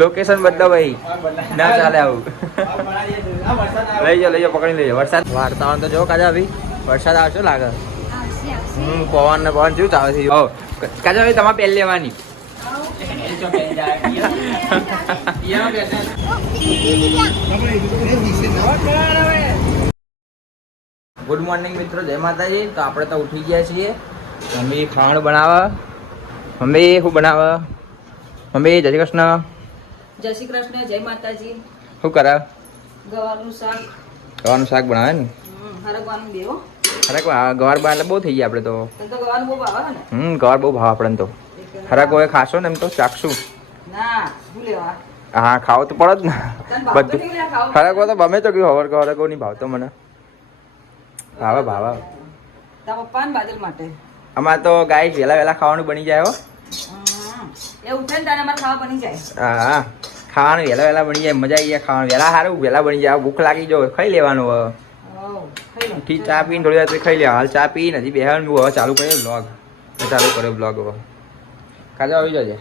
Location બદલો ભાઈ, ના ચાલે આવું. લઈ જાઓ પકડી લઈ જાઓ. વરસાદ વાતાવરણ તો જો કાજા ભાઈ, વરસાદ આવશે લાગે. પવન ને પવન શું ચાલે છે? કાજા ભાઈ તમારે પહેલી લેવાની. ગુડ મોર્નિંગ મિત્રો, જય માતાજી. તો આપણે તો ઉઠી ગયા છીએ. મમ્મી ખાવાનું બનાવે. મમ્મી શું બનાવે? મમ્મી જય શ્રી કૃષ્ણ. જય શ્રી કૃષ્ણ, જય માતાજી. શું કરે? ગવારનું શાક. ગવારનું શાક બનાવે ને? હરગવાનું દેવો. ગવાર બા એટલે બહુ થઈ ગયા આપણે તો. ગવાનું બહુ ભાવે ને? ગવાર બહુ ભાવ આપણે તો. હરગો એ ખાશો ને એમ તો ચાખશું. ના, શું લેવા? હા, ખાવ તો પડે જ ને બધું. હરગો તો ગમે તો કયું હવર હરગો નહીં ભાવતો મને. ભાવે. તારા પપ્પા ને બાદલ માટે. અમારે તો ગાય વહેલા ખાવાનું બની જાય હો. એ ઉઠે ને તારે અમારે ખાવા બની જાય. હા, ખાવાનું વહેલા બની જાય, મજા આવી જાય ખાવાનું. વહેલા સારું વહેલા બની જાય. ભૂખ લાગી જાય ખાઈ લેવાનું. ઠીક, ચા પીને થોડી વાર ખાઈ લેવા. હાલ ચા પી નથી બેહવાનું. હવે ચાલુ કર્યો બ્લોગ. ચાલુ કર્યો બ્લોગ. હવે કાજા આવી જજે.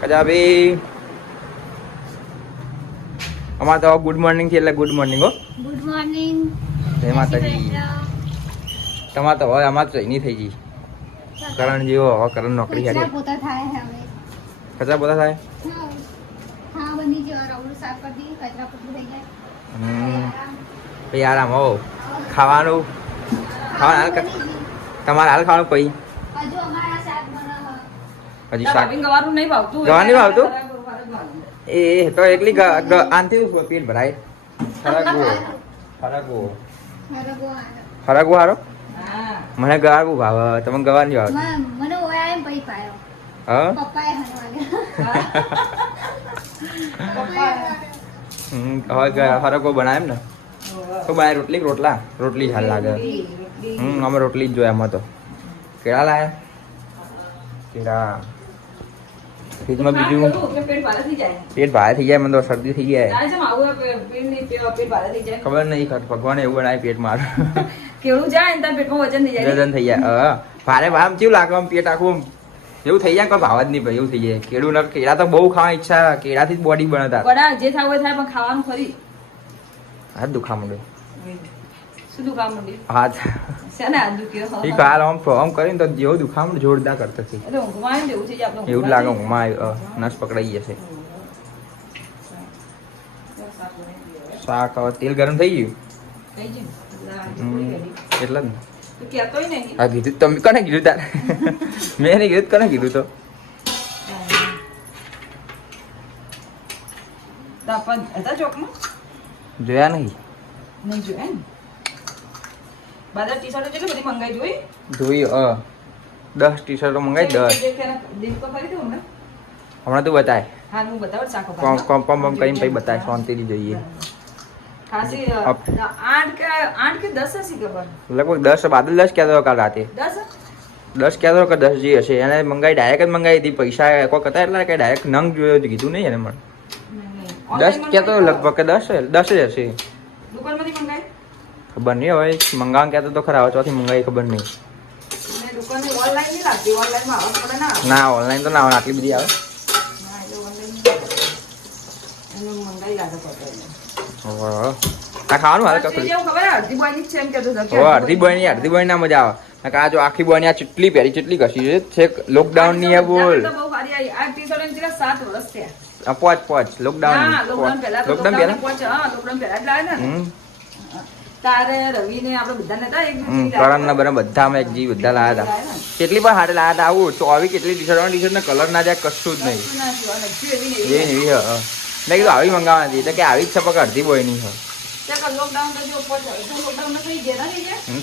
કાજા ભાઈ અમારે તો ગુડ મોર્નિંગ થી એટલે ગુડ મોર્નિંગ હો. Good morning. જય માતાજી. તમારે તો હવે અમારે તો નહીં થઈ ગઈ. કરણ જેવો હવે કરણ નોકરી કચરા પોતા થાય હવે. કચરા પોતા થાય. હા, બની ગયો. રવડું શાક કરી કચરા પોતું થઈ જાય. ભાઈ આરામ હો. ખાવાનું હાલ તમારે હાલ ખાવાનું પછી હજુ અમારા શાક બનાવો. હજી શાક ગવાનું નહીં ભાવતું. ગવાર નહીં ભાવતું? એ તો એકલી આનથી પેટ ભરાય. ફરકવો હારો. મને ગવાર બહુ ભાવે. તમે ગવાર નહીં ભાવે? મને ઓયા એમ પઈ પાયો. હા, પપ્પાએ હવે ફરકવો બનાવે એમ ને? શું બનાવે? રોટલા? રોટલી હાલ લાગે. અમે રોટલી જ જોયા. અમે તો કેળા લાયા. કેળા ફ્રીજમાં બીજું પેટ ભારે થઈ જાય. મને તો શરદી થઈ જાય. ખબર નહીં, ભગવાન એવું બનાવે પેટ મારું. કેવું જાય ને પેટમાં વજન થઈ જાય. વજન થઈ જાય. ભારે આમ કેવું લાગે? આમ પેટ આખું એવું થઈ જાય. કોઈ ભાવ જ નહીં ભાઈ. એવું થઈ જાય. કેળા તો બહુ ખાવાની ઈચ્છા. કેળાથી જ બોડી બનતા. જે થાય હોય થાય, પણ ખાવાનું ખરી. હાથ દુખા માંડે. શું દુખા માંડી? હાથ શેને હાથ દુખ્યો? એ કાલ આમ કરીને તો જેવો દુખા માંડે જોરદાર કરતો છે. એટલે ઊંઘમાં આવે ને એવું થઈ જાય. આપણે એવું જ લાગે. ઊંઘમાં નસ પકડાઈ જશે. શાક હવે તેલ ગરમ થઈ ગયું એટલે જ ને. તું કહેતોય ને. હા, કીધું તમે કોને કીધું તારે? મેં નહીં કીધું. કોને કીધું? તો હતા ચોકમાં જોયા નહીં જોયા ને. બાદર ટી શર્ટો કેટલી બધી મંગાઈ જોઈ? જોઈ 10 ટી શર્ટો મંગાવી. 10 હમણાં તું બતાય. હા, હું બતાવું શાકો પમ કરીને પછી બતાય. શાંતિથી જોઈએ. ખાસી 8 કે 10 હશે ખબર. લગભગ 10 બાદલ 10 કહેતો કાલ રાતે. 10 કહેતો કે 10 જે હશે. એને મંગાવી ડાયરેક્ટ જ મંગાવી હતી. પૈસા કોઈ હતા એટલે કે ડાયરેક્ટ નંગ જોયો કીધું નહીં એને. મને 10 કહેતો લગભગ કે 10 જ હશે. દુકાનમાંથી મંગાઈ? ખબર નહીં હવે. મંગાવવા કહેતો તો ખરા. ચોથી મંગાવી ખબર નહીં. દુકાનની ઓનલાઈન નહીં લાગતી. ઓનલાઈનમાં આવે પડે ના, ઓનલાઈન તો ના આવે. આટલી બધી આવે. મંગાઈ લાગે પડે. આ ખાવાનું હાલ ખબર અડધી બોયની છે એમ કહેતો હતો. અડધી બોય ના મજા આવે. આ જો આખી બોય આ ચીટલી પહેરી ચીટલી કશી છે. લોકડાઉન ની આ બોલ. બહુ સારી આવી. આ ટી શર્ટ 7 વર્ષ થયા. પોચ લોકડાઉન પહેલા લોકડાઉન પહેલા ને. તારે રવિ ને આપણે બધા નતા એક કરણ ના બરાબર બધા અમે એક જી બધા લાયા હતા. કેટલી પણ હારે લાયા હતા. આવું 24 કેટલી ટી શર્ટ ને કલર ના જાય કશું જ નહીં. એવી મેં કીધું આવી મંગાવવાની હતી એટલે કે આવી જ છે પણ અડધી બોય ની છે.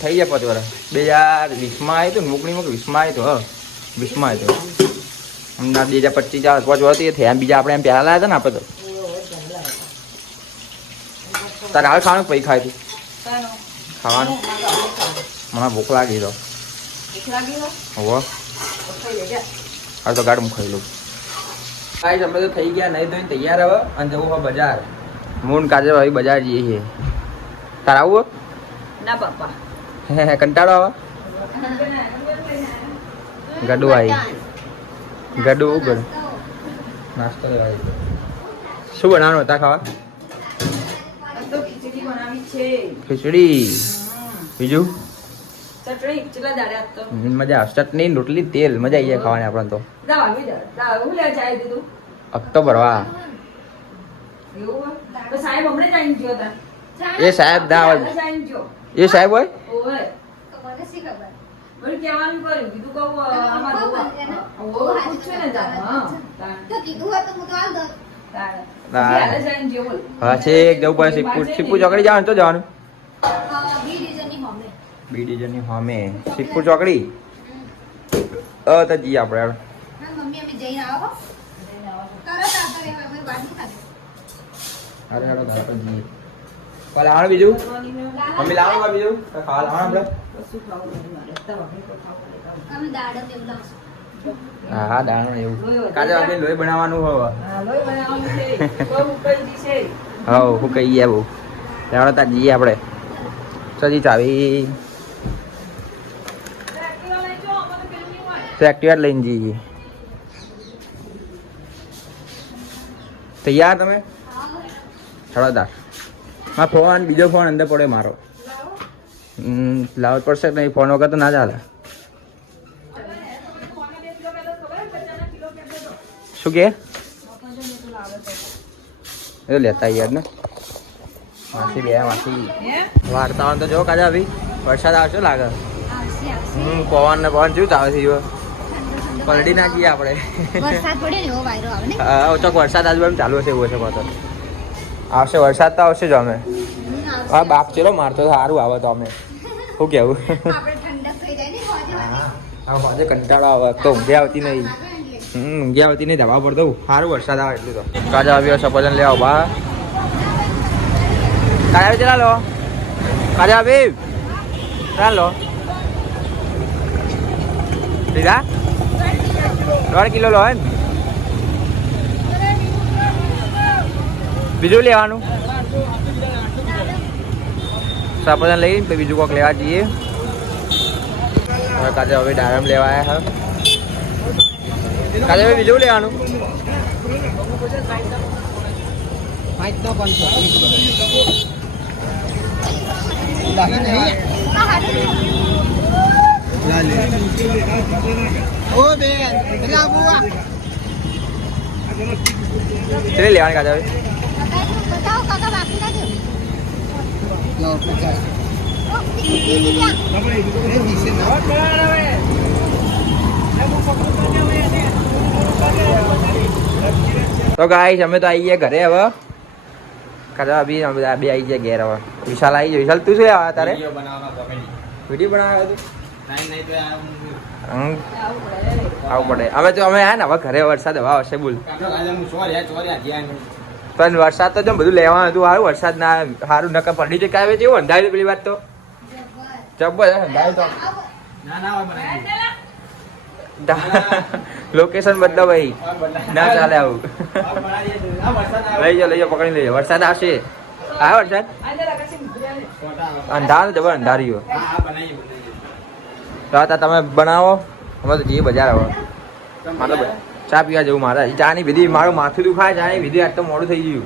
થઈ જાય 5 વર્ષ. 2020 માં આવ્યું હતું. મોકળીમાં 20 માં આવ્યું હતું. 20 માં આવ્યું હતું. અમદાવાદ 2025 5 વર્ષ થયા. બીજા આપણે એમ પહેલા લાયા હતા ને આપણે તો. તારે હાલ ખાવાનું પૈ ખાય હતી ખાવાનું. મને ભૂખ લાગી તો હવે તો ગાડું ખાઈ લઉં. ગાઈસ અમે તો થઈ ગયા નહીં ધોઈને તૈયાર હવે અને જવું હવે બજાર. મૂન કાજે ભાઈ બજાર જઈએ છીએ. તારે આવું? ના બાપા કંટાળો આવે. ગડુ આવી ગડુ ગડુ નાસ્તો લેવા આવી. શું બનાવવાનું હતા ખાવા? આ તો ખીચડી બનાવી છે. ખીચડી બીજું ચટણી કેટલા દાડા તો મજા આવે. ચટણી રોટલી તેલ મજા આવી જાય ખાવાની આપણને તો. દા આવી દા હું લે ચાય દીધું ઓક્ટોબર વાહ એવું તો સાહેબ હમણે જ આવીને ગયો હતા. એ સાહેબ ના હોય. જ આવીને ગયો. એ સાહેબ હોય ઓય તો મને શી ખબર મને કહેવાનું કર્યું કીધું કહું અમારું પૂછ્યું ને જા હા તો કીધું હોય તો હું તો હાલ દઉં. હા છે જવું પડે સિદ્ધપુર ચોકડી જવાનું તો જવાનું બી ડિઝાઇનની મમ્મી બી ડિઝાઇનની સામે સિદ્ધપુર ચોકડી તો જઈએ આપણે હા મમ્મી અમે જઈને આવો તરત આવતા રહેવા અમે વાત નહીં ખાધી. અરે હેડો ઘર પર જઈએ. કોલ આવવાનું બીજું મમ્મી લાવવાનું બીજું ખાવા લાવવાનું અમે દાડમ એવું લાવશું. આપણે હા દાણો એવું કાલે આપણે લોહી બનાવવાનું હવે હા હું કહીએ બહુ લેવડો ત્યાં જઈએ આપણે સજી ચાવી તો એક્ટિવા લઈને જઈએ. તૈયાર તમે હળોદાર મારો ફોન બીજો ફોન અંદર પડે મારો લાવવો પડશે નહીં ફોન વગર તો ના ચાલે. શું કે એ લેતા યાર ને માસી બે માસી વાર્તાઓ તો જો કાજા ભાઈ વરસાદ આવશે લાગે. આવશે આવશે પવન ને પવન શું ચાલે છે પલટી નાખીએ આપણે. વરસાદ પડે ને એવો વાયરો આવે ને ચોક વરસાદ આજુબાજુ ચાલુ હશે એવું હશે પાછો આવશે વરસાદ તો આવશે જ અમે હા બાપ ચલો મારતો સારું આવે તો અમે શું કેવું આપણે ઠંડક થઈ જાય ને હોજે હા પાછો કંટાળો આવે તો ઊંઘે આવતી નહીં ઊંઘે આવતી નહીં દવા પર તો સારું વરસાદ આવે એટલું તો કાજા આવ્યો સફરજન લેવા બા કાજા ચલા લો કાજા આવી ચલા લો લીધા 1.5 કિલો લો ને બીજું લેવાનું સફરજન લઈ પછી બીજું કોઈક લેવા જઈએ. હવે કાજે હવે ડાયમ લેવા આવ્યા કાજે હવે બીજું લેવાનું કેટલી લેવાની કાજે હવે બતાવો કાકા બાકી ના તો ગાઈસ અમે તો આવી ગયા ઘરે હવે કાકા અભી અમે બે આવી ગયા ઘેર હવે વિશાલ આવી ગયો. વિશાલ તું શું આવ્યા તારે વિડીયો બનાવ્યો આવું પડે અમે તો અમે આયા ને હવે ઘરે વરસાદ હવે આવશે બોલ પણ વરસાદ તો જો બધું લેવાનું હતું સારું વરસાદ ના સારું નકર પડી જઈ કાવે જેવું અંધાર્યું પેલી વાત તો જબર અંધાર્યું તો લોકેશન બદલો ભાઈ ના ચાલે આવું લઈ જાઓ પકડી લઈ જાઓ વરસાદ આવશે હા વરસાદ અંધારું જબર અંધાર્યું તો તમે બનાવો અમે તો જઈએ બજાર હવે મારે ચા પીવા જવું મારે ચા ની વિધિ મારું માથું દુખાય ચા ની વિધિ આજ તો મોડું થઈ ગયું.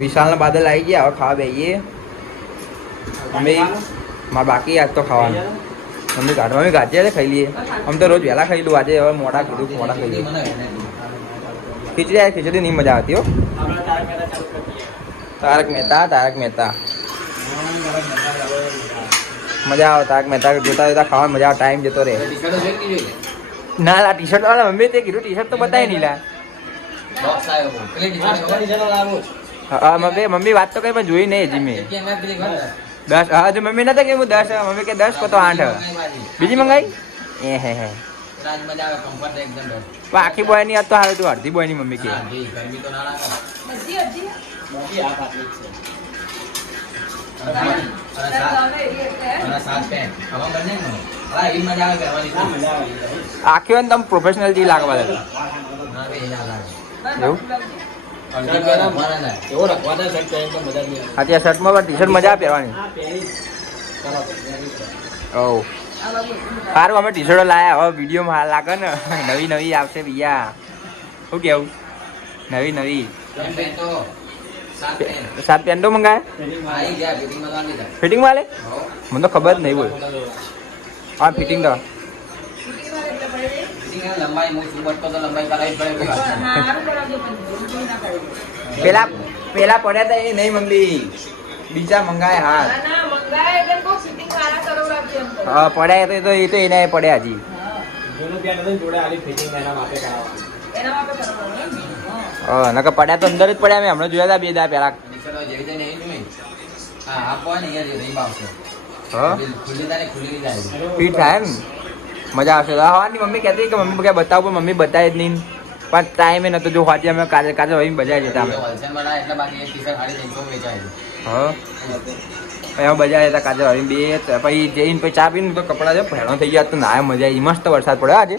વિશાલ ના બાદલ આવી ગયા હવે ખાવા બેહીએ મમ્મી મારે બાકી આજ તો ખાવાનું મમ્મી ગાંઠિયા ખાઈ લઈએ આમ તો રોજ વહેલા ખાઈ લઉં આજે હવે મોડા કીધું મોડા ખાઈ લઈએ ખીચડી નહીં મજા આવતી હો. તારક મહેતા મજા આવે તારક મહેતા જોતા જોતા ખાવા મજા આવે ટાઈમ જતો રહે. ના લા ટી શર્ટ વાળા મમ્મી તે કીધું ટી શર્ટ તો બતાવી નહીં લા હા મમ્મી વાત તો કઈ પણ જોઈ નહીં હજી મેં 10 હા જો મમ્મી નતા કે હું 10 મમ્મી કે 10 તો 8 બીજી મંગાઈ હે આખી બોય ની તો હાલ તું અડધી બોય ની મમ્મી કે આખી વાર તમે પ્રોફેશનલ જી લાગવા દે એવું અત્યારે શર્ટમાં પણ ટી શર્ટ મજા પહેરવાની ઓ સારું અમે ટી શર્ટો લાયા હવે વિડીયોમાં લાગે ને નવી નવી આવશે ભૈયા શું કેવું નવી નવી સાત પેન્ટો મંગાયા ફિટિંગ વાલે મને તો ખબર જ નહીં બોલ હા ફિટિંગ તો પેલા પેલા પડ્યા હતા એ નહીં મમ્મી બીજા મંગાયા હા હા પડ્યા તો એ તો એના પડ્યા હજી હા નકર પડ્યા તો અંદર જ પડ્યા મેં હમણાં જોયા હતા બે દા પેલા ફીટ થાય ને મજા આવશે હવાની મમ્મી કહેતી કે મમ્મી ક્યાં બતાવું પણ મમ્મી બતાવે જ નહીં પણ ટાઈમે નતો જો વાંચી અમે કાજે કાજે ભાઈ બજાવી જતા અમે હા એમાં બજાર હતા કાજે ભાઈ બે પછી જઈને પછી ચા પીને તો કપડા જો ભેણો થઈ ગયા તો ના મજા આવી મસ્ત વરસાદ પડ્યો આજે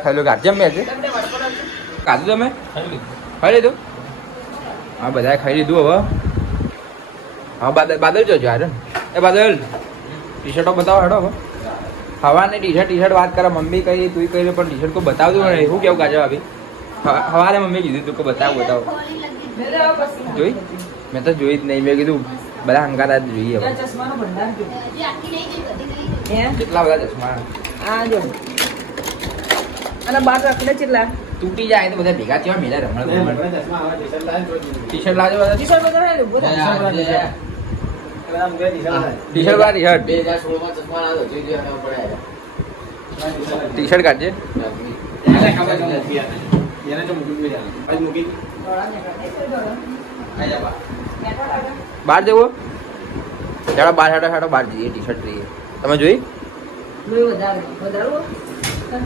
ખાઈ કાઢજે મેં આજે કાઢું તમે ખાઈ લીધું હા બધાએ ખાઈ લીધું હવે હા બાદલ જોજો યાર એ બાદલ ટી શર્ટો બતાવો હેડો હવે હવાને ટી શર્ટ વાત કરે મમ્મી કહી તું કહી પણ ટી શર્ટ કોઈ બતાવતું નહીં શું કેવું કાજે ભાભી હવારે મમ્મી કીધું તું કે બતાવો જોઈ મેં તો જોઈ જ નહીં મેં કીધું બધા હંગાતા જ જોઈએ હવે કેટલા બધા ચશ્મા અને બાર રાખડે કેટલા તૂટી જાય તો બધા ભેગા થયા મેલા રમણ ટી શર્ટ લાવજો બધા ટી શર્ટ ટી શર્ટ કાઢજે બહાર જવો ચાલો બહાર હેડો બહાર જઈએ ટી શર્ટ લઈએ તમે જોઈ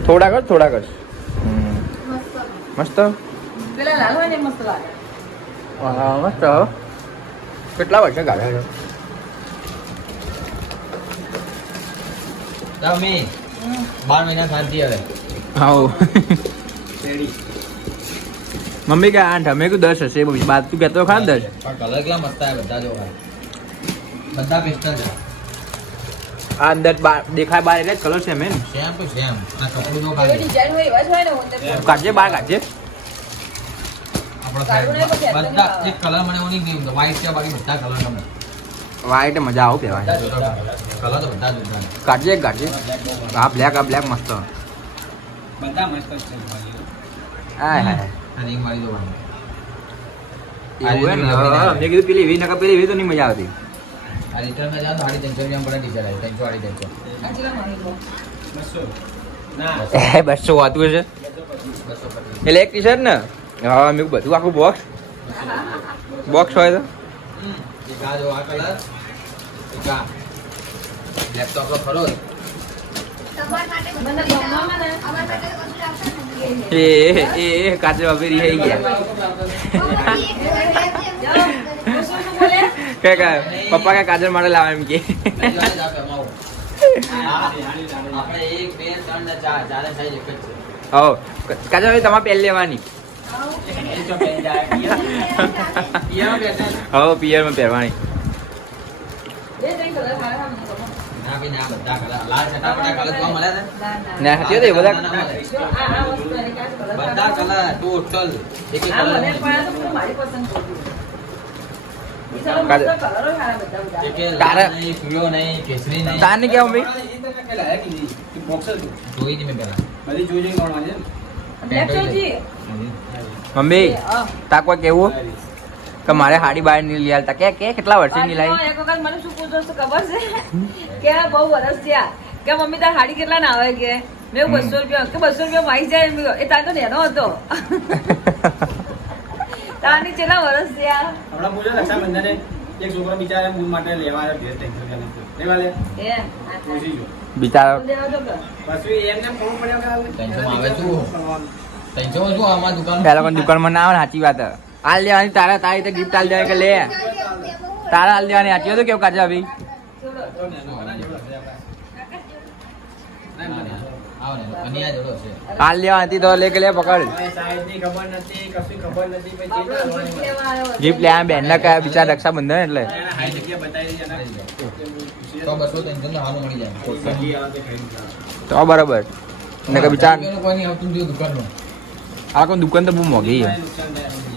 થોડા કર મસ્ત પેલા લાલ હોય ને મસ્ત લાગે મસ્ત કેટલા વર્ષે ગાળ્યા છો તમે 12 મહિના શાંતિ હવે હા મમ્મી કે 8 અમે કુ 10 હશે બાદ તું કહેતો ખા 10 પણ કલર કેટલા મસ્ત આવે બધા જો બધા પેસ્ટલ છે આ અંદર દેખાય બાર એટલે કલર છે મેન સેમ ટુ સેમ આ કપડું નો એવી ડિઝાઇન હોય એવા જ હોય ને ઓનલાઈન કાઢજે બાર કાઢજે આપણા સાઈડ બધા એક કલર મને ઓની ગયું વ્હાઈટ છે બાકી બધા કલર ગમે વાઈટ મજા આવું કહેવાય કલર તો બધા જ ઉઠા કાઢજે આ બ્લેક મસ્ત બધા મસ્ત છે હા હા રિંગ મારી દો ભાઈ એવું હે ને મેં કીધું પેલી એવી નકા પેલી એવી તો નહીં મજા આવતી આ રિટર્ન માં જાવ તો 350 રૂપિયા પડે ટી-શર્ટ આવી 300 આ કેટલા મારી લો 200 ના 200 હોતું છે 250 એટલે એક ટી શર્ટ ને હા મેં બધું આખું બોક્સ હોય તો એક આ જો આ કલર એક આ લેપટોપ નો ખરો મને ગમવામાં ને એ કાચે વાપરી થઈ ગયા કે પપ્પા કે કાજલ માટે લાવે એમ કે આપણે 1 2 3 ને 4 ચારે સાઈઝ એક જ છે હો કાજલ ભાઈ તમારે પહેલ લેવાની હો પિયરમાં પહેરવાની બે ત્રણ કલર મારા મને ગમે ના ભઈ ના બધા કલર લાલ ચટાપટા કલર જોવા મળ્યા ને ને હતી તો એ બધા જો આ વસ્તુ એને ક્યાં કલર બધા કલર ટોટલ એક એક આ કલર મને પણ તો મારી પસંદ પડ્યું કલર સારા બધા એક તારે- લાલ નહીં પીળો નહીં કેસરી નહીં તાને કેવું ભાઈ બોક્સ હતું જોઈ હતી મેં પેલા બધી જોઈ જોઈને કોણ છે બ્લેક ચોજી મમ્મી તા કોઈ કેવું કે મારે હાડી બહાર નહીં લઈ આલતા કે કેટલા વર્ષે નહીં લાવી એક વખત મને શું પૂછો છો ખબર છે કે બહુ વરસ થયા કે મમ્મી તાર હાડી કેટલા ના આવે કે મેં 200 રૂપિયા કે 200 રૂપિયા માઈ જાય એમ એ તાર તો નેનો હતો તારની કેટલા વરસ થયા હમણાં પૂછો રક્ષાબંધને એક છોકરો બિચારા મૂળ માટે લેવા આવ્યો ભેસ 300 લેવા લે એ પૂછી જો બિચારો દેવા દો કે પછી એમને કોણ પડ્યો કે 300 માં આવે તું 300 માં શું આમાં દુકાન પેલા કોઈ દુકાનમાં ના આવે ને સાચી વાત હાલ દેવાની તારા તારી રીતે ગિફ્ટ હાલ દેવાની કે લે તારા હાલ દેવાની સાચી વાત કેવું કાઢે ભાઈ આવો ને અને આ જોડો છે હાલ લેવા હતી તો લે કે લે પકડ હવે સાહેબની ખબર નથી કશું ખબર નથી પછી આપણો ચેતા gift આવવાની. લેવા આવ્યો હતો. જીપ લે આ બેન ના કયા બિચાર રક્ષાબંધન એટલે એને હાઈ જગ્યા બતાવી દીધી અને તો 200 300 હાલું મળી જાય ગંજી આવે તે ખાઈ લીધા. તો બરાબર ને કે બિચાર કોઈ નહીં આવતું જો દુકાનમાં આ કોઈ દુકાન તો બહુ મોંઘી છે નુકસાન થાય એમ નહીં.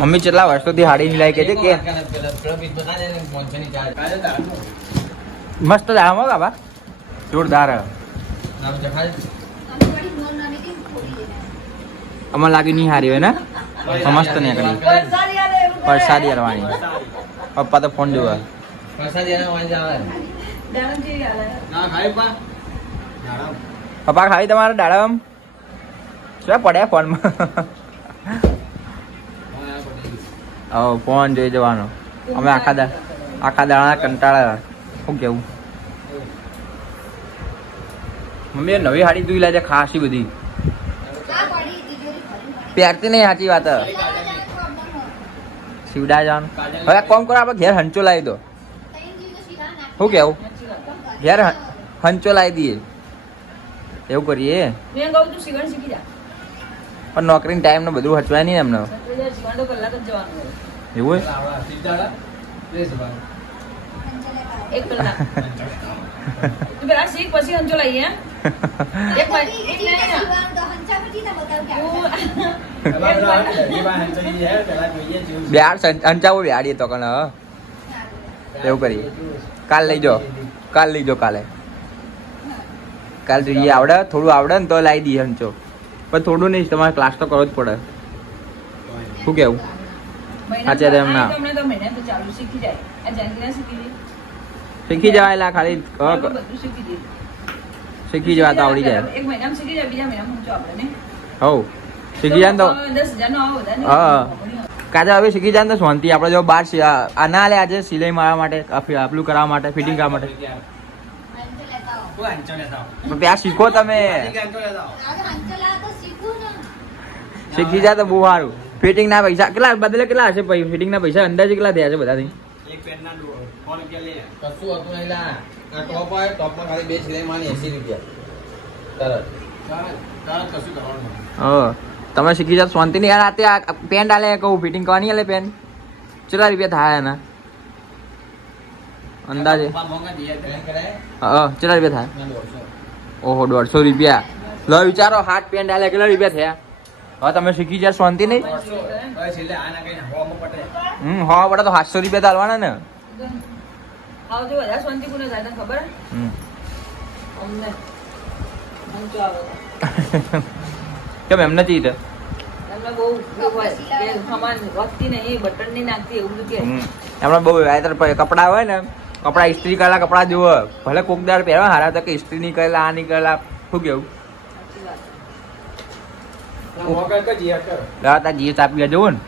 મમ્મી કેટલા વર્ષોથી હાડી ની લાઈ કે છે કે કાલે તો હાલમાં. મસ્ત દામ હો બાબા જોરદાર હે. અને વળી નોન નાની થોડી લેના અમાર લાગી નહીં હારી હોય ને મસ્ત નહીં કરી વરસાદી આલે એવું કરે. વરસાદી હલવાની પપ્પા તો ફોન જોવા દાડમ જેવી આલે. ના ખાઈ પા દાડા. પપ્પા ખાવી તમારા દાડમ શું પડ્યા ફોનમાં ફોન જોઈ જવાનો અમે આખા દાડા કંટાળા શું કેવું મમ્મી એ નવી હાડી ધોઈ લાજે ખાસી બધી આ પડી તિજોરી ભરી પહેરતી નહીં સાચી વાત હે. શિવડા જવાનું હવે કોમ કરો આપણે ઘેર હંચો લાવી દો શું કેવું ઘેર હંચો લાવી દઈએ એવું કરીએ મેં કહું તું શિવણ શીખી જા. પણ નોકરીનો ટાઈમ ને બધું હચવાય નહીં ને એમને શિવણ તો કલાક જ જવાનું હોય. એવું હોય આવડા સીધા પ્લીઝ ભાઈ. એક કલાક. તું પેલા શીખ પછી હંચો લઈએ હે? એક મિનિટ, એક નહીં ના. બેહાડ હંચાવો બેહાડીએ તો કણ એવું કરીએ કાલ લઈ જાઓ કાલ જોઈએ આવડે થોડું આવડે ને તો લાવી દઈએ હંચો પણ થોડું નહીં તમારે ક્લાસ તો કરવો જ પડે શું કેવું સાચે તો એમ ના. તમને તો મહિને તો ચાલુ શીખી જાય. આ જાનકીને શીખી જાય. શીખી જવાયેલા ખાલી બધું શીખી જાય. શીખી જવા તો આવડી જાય એક મહિનામાં શીખી જાય, બીજા મહિનામાં હંચો આપણે ને. હવ શીખી જાય ને તો 10,000 નો આવો વધારે નહીં. હા. કાજે હવે શીખી જાય ને તો શાંતિ આપણે જો બહાર આ ના લે આજે સિલાઈ મારવા માટે આપલું કરવા માટે ફિટિંગ કરવા માટે કોઈ આંચો લેતા આવો. પણ ત્યાં શીખો તમે આંચો લેતા આવો. શીખી જાય તો બહુ સારું ફિટિંગ ના પૈસા કેટલા બદલે કેટલા હશે ફિટિંગ ના પૈસા અંદાજે કેટલા થયા છે બધાથી એક પેનના 100 રૂપિયા લઈએ. કશું હતું નહીં લા આ ટોપ આવે ટોપમાં ખાલી 2 સિલાઈ માની 80 રૂપિયા તરત તરત કશું કરવાનું નહીં. હા તમે શીખી જાવ શાંતિ નહીં યાર રાતે આ પેન્ટ આલે કહું ફિટિંગ કરવાની આલે પેન્ટ કેટલા રૂપિયા થાય એના અંદાજે પપ્પા મોંઘા દઈએ તે. ટ્રેન કરાય હા કેટલા રૂપિયા થાય ના 150 ઓહો 150 રૂપિયા લો વિચારો હાથ પેન્ટ આલે કેટલા રૂપિયા થયા હવે તમે શીખી જાય શાંતિ નહીં હવે છેલ્લે આ ના કહીને હવામાં પટે. હા પડે તો 700 રૂપિયા તો હાલવાના ને આવો તો વધારે શાંતિપૂર્ણ થાય, તને ખબર હે? હમ. અમને હંચો આવે. કેમ એમ નથી ઈટ? એમને બહુ એવું હોય કે સમાન વધતી નહીં, બટન નહીં નાખતી એવું બધું કે. એમણે બહુ કપડા હોય ને કપડા ઇસ્ત્રી કરેલા કપડા જુઓ ભલે કોકદાર પહેરવા હારા તો કે ઇસ્ત્રી નહીં કરેલા આ નહીં કરેલા શું કેવું સાચી વાત. મોંઘા તો જીયા કર. તાર જીએસ આપી જવું ને